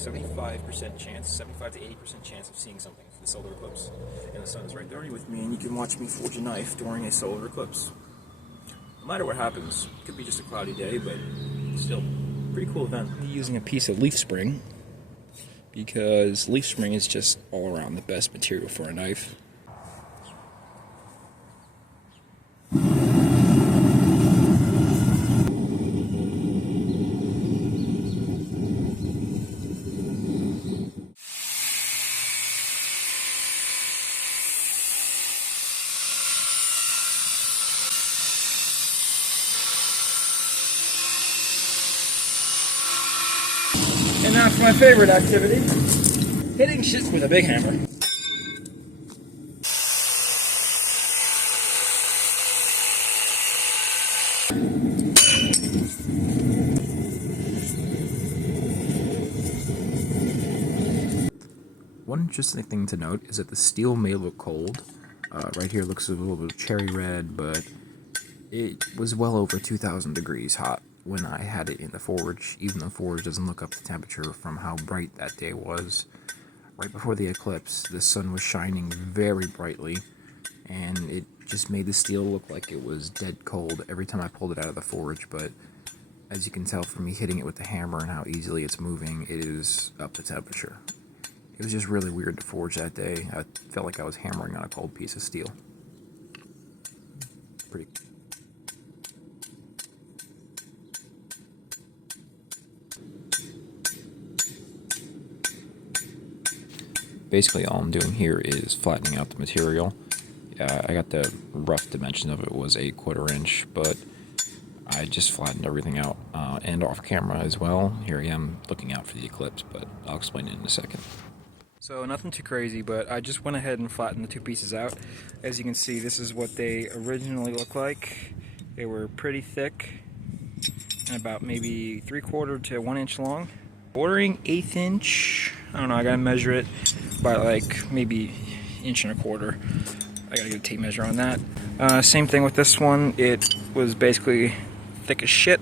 75% chance, 75 to 80% chance of seeing something for the solar eclipse. And the sun is right there with me, and you can watch me forge a knife during a solar eclipse. No matter what happens, it could be just a cloudy day, but still, pretty cool event. I'm using a piece of leaf spring, because leaf spring is just all around the best material for a knife. And now for my favorite activity, hitting shit with a big hammer. One interesting thing to note is that the steel may look cold. Right here it looks a little bit cherry red, but it was well over 2,000 degrees hot when I had it in the forge, even though the forge doesn't look up to temperature from how bright that day was. Right before the eclipse, the sun was shining very brightly, and it just made the steel look like it was dead cold every time I pulled it out of the forge, but as you can tell from me hitting it with the hammer and how easily it's moving, it is up to temperature. It was just really weird to forge that day. I felt like I was hammering on a cold piece of steel. Pretty. Basically all I'm doing here is flattening out the material. I got the rough dimension of it was 1/4 inch, but I just flattened everything out and off camera as well. Here I am looking out for the eclipse, but I'll explain it in a second. So nothing too crazy, but I just went ahead and flattened the two pieces out. As you can see, this is what they originally look like. They were pretty thick and about maybe 3/4 to 1 inch long. Ordering 1/8 inch. I don't know, I gotta measure it by like maybe 1.25 inches. I gotta get a tape measure on that. Same thing with this one. It was basically thick as shit.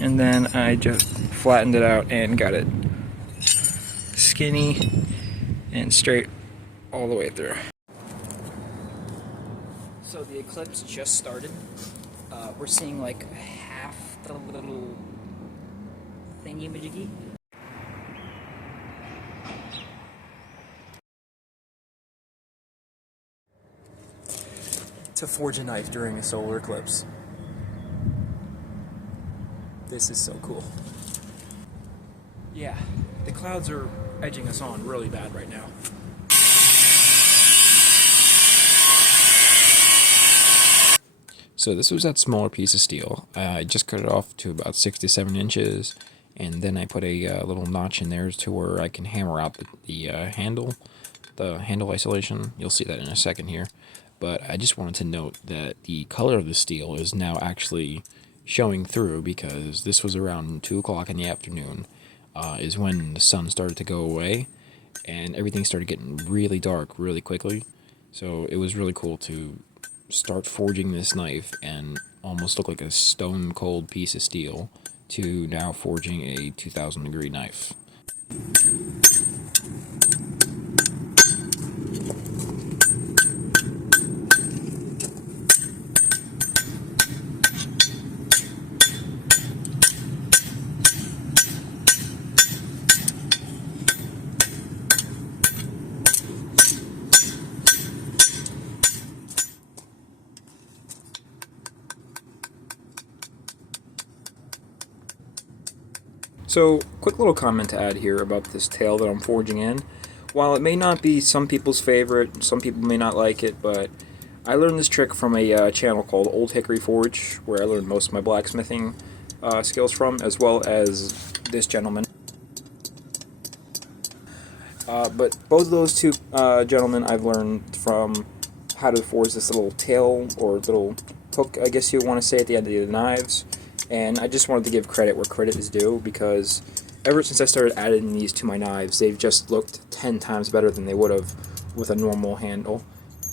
And then I just flattened it out and got it skinny and straight all the way through. So the eclipse just started. We're seeing like half the little thingy-majiggy. To forge a knife during a solar eclipse. This is so cool. Yeah, the clouds are edging us on really bad right now. So this was that smaller piece of steel. I just cut it off to about 6 to 7 inches, and then I put a little notch in there to where I can hammer out the handle isolation. You'll see that in a second here. But I just wanted to note that the color of the steel is now actually showing through, because this was around 2 o'clock in the afternoon is when the sun started to go away, and everything started getting really dark really quickly. So it was really cool to start forging this knife and almost look like a stone cold piece of steel to now forging a 2,000 degree knife. So, quick little comment to add here about this tail that I'm forging in. While it may not be some people's favorite, some people may not like it, but I learned this trick from a channel called Old Hickory Forge, where I learned most of my blacksmithing skills from, as well as this gentleman. But both of those two gentlemen I've learned from how to forge this little tail, or little hook, I guess you want to say, at the end of the knives. And I just wanted to give credit where credit is due, because ever since I started adding these to my knives, they've just looked 10 times better than they would have with a normal handle.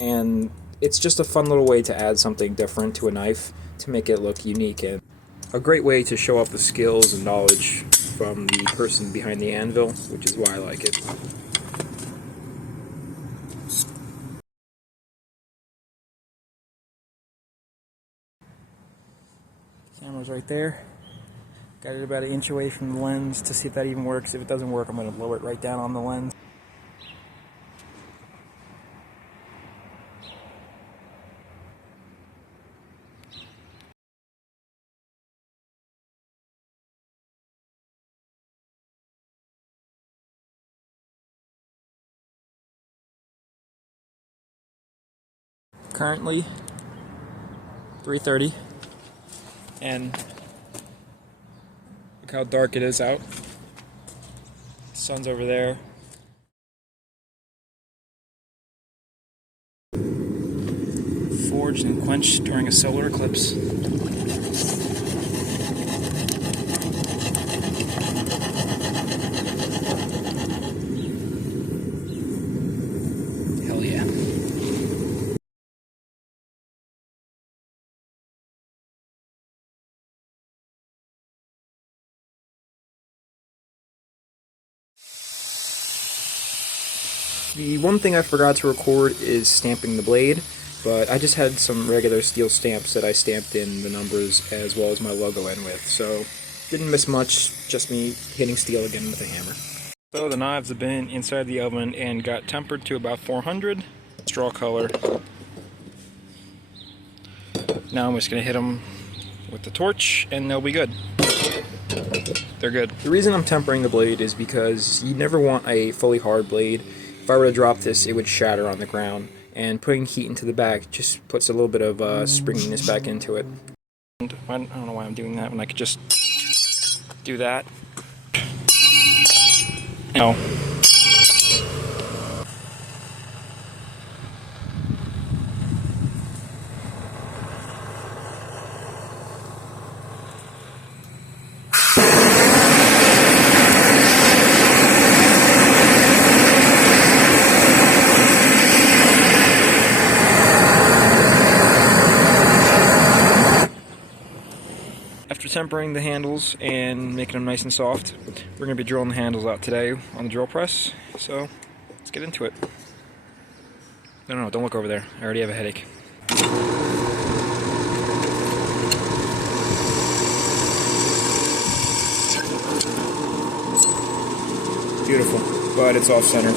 And it's just a fun little way to add something different to a knife to make it look unique, and a great way to show off the skills and knowledge from the person behind the anvil, which is why I like it. Camera's right there. Got it about an inch away from the lens to see if that even works. If it doesn't work, I'm going to blow it right down on the lens. Currently 3:30, and look how dark it is out. The sun's over there. Forged and quenched during a solar eclipse. Hell yeah. The one thing I forgot to record is stamping the blade, but I just had some regular steel stamps that I stamped in the numbers as well as my logo in with, so didn't miss much, just me hitting steel again with a hammer. So the knives have been inside the oven and got tempered to about 400, straw color. Now I'm just going to hit them with the torch and they'll be good. They're good. The reason I'm tempering the blade is because you never want a fully hard blade. If I were to drop this, it would shatter on the ground, and putting heat into the back just puts a little bit of springiness back into it. And I don't know why I'm doing that when I could just do that. No. After tempering the handles and making them nice and soft, we're going to be drilling the handles out today on the drill press, so let's get into it. No, don't look over there. I already have a headache. Beautiful, but it's off center.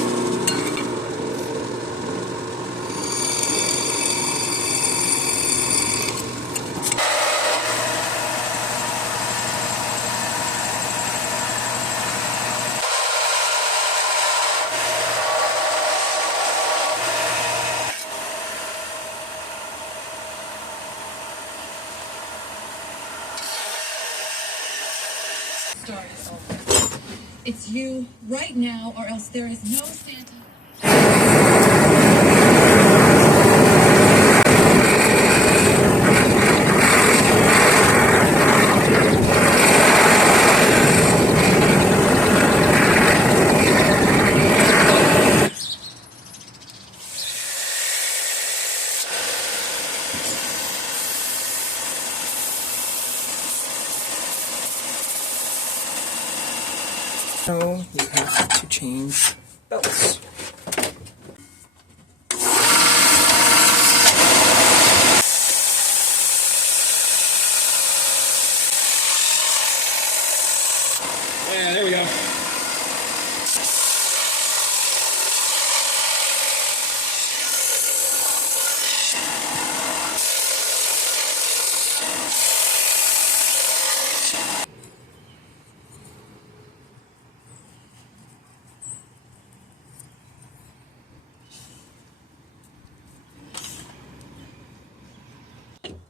Start is over. It's you right now, or else there is no Santa. So you have to change belts. Yeah, there we go.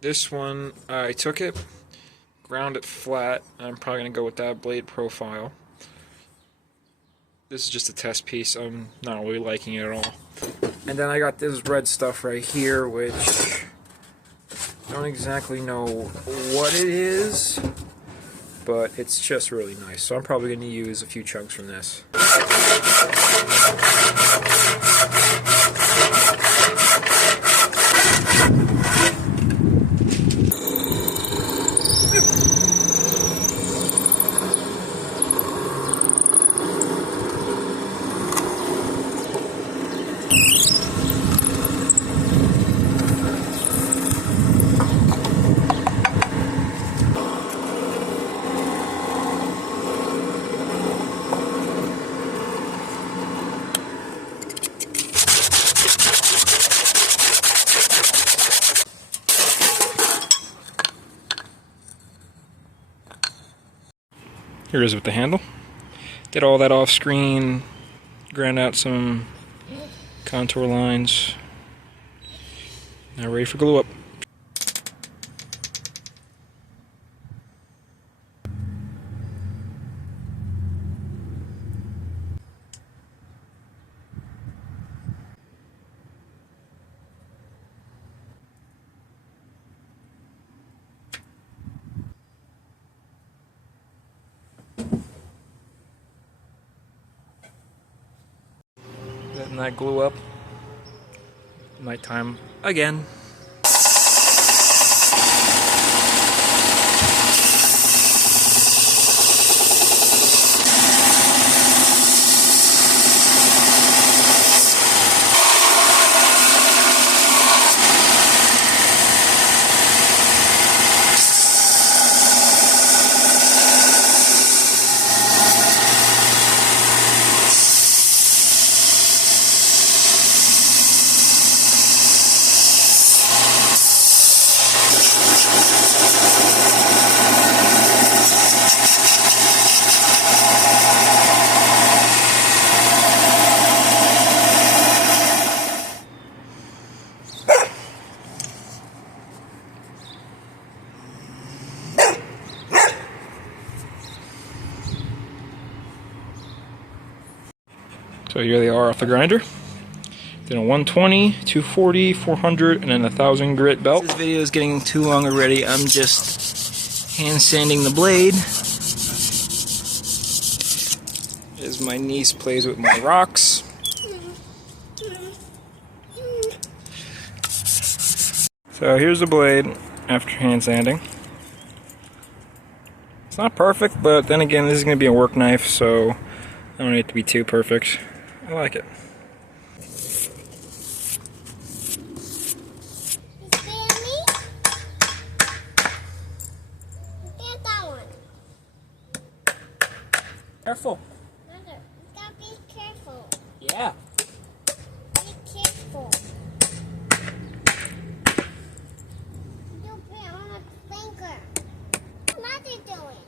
This one, I took it, ground it flat. I'm probably going to go with that blade profile. This is just a test piece. I'm not really liking it at all. And then I got this red stuff right here, which I don't exactly know what it is, but it's just really nice. So I'm probably going to use a few chunks from this. Here it is with the handle. Did all that off screen, ground out some contour lines. Now ready for glue up. Letting that glue up. Nighttime again. So here they are off the grinder. Then a 120, 240, 400, and then a 1000 grit belt. This video is getting too long already. I'm just hand sanding the blade. As my niece plays with my rocks. So here's the blade after hand sanding. It's not perfect, but then again, this is going to be a work knife, so I don't need it to be too perfect. I like it. Careful. Mother, you gotta be careful. Yeah. Be careful. Don't put it on a finger. What's Mother doing?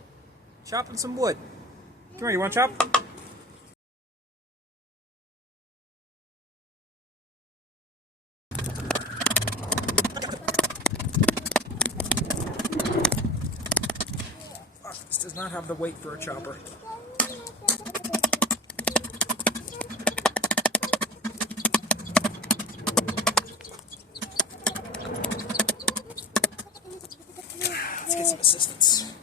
Chopping some wood. Come here, you want to chop? This does not have the weight for a chopper. Let's get some assistance.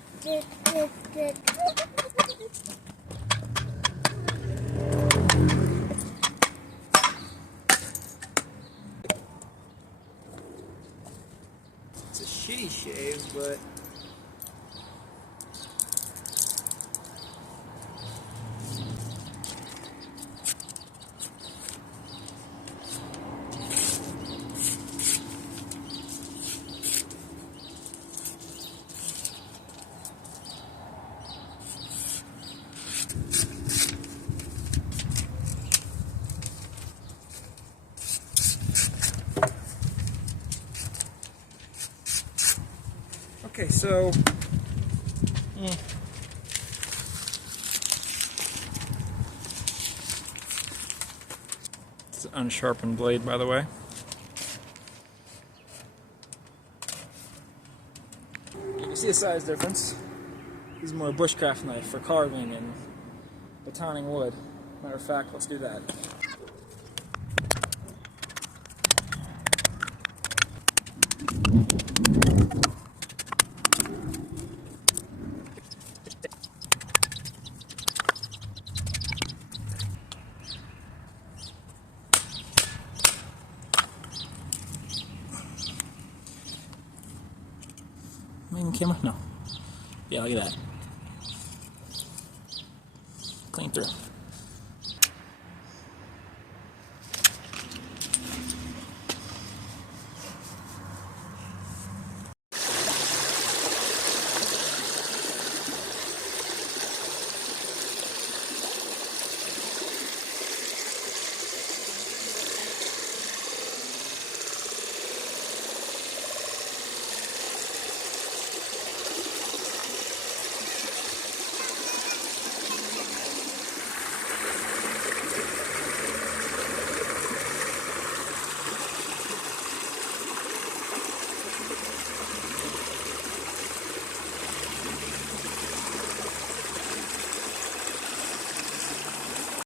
It's a shitty shave, but okay, so it's an unsharpened blade, by the way. You can see the size difference. This is more a Buschcraft knife for carving and batoning wood. Matter of fact, let's do that. Main camera? No. Yeah, look at that. Clean through.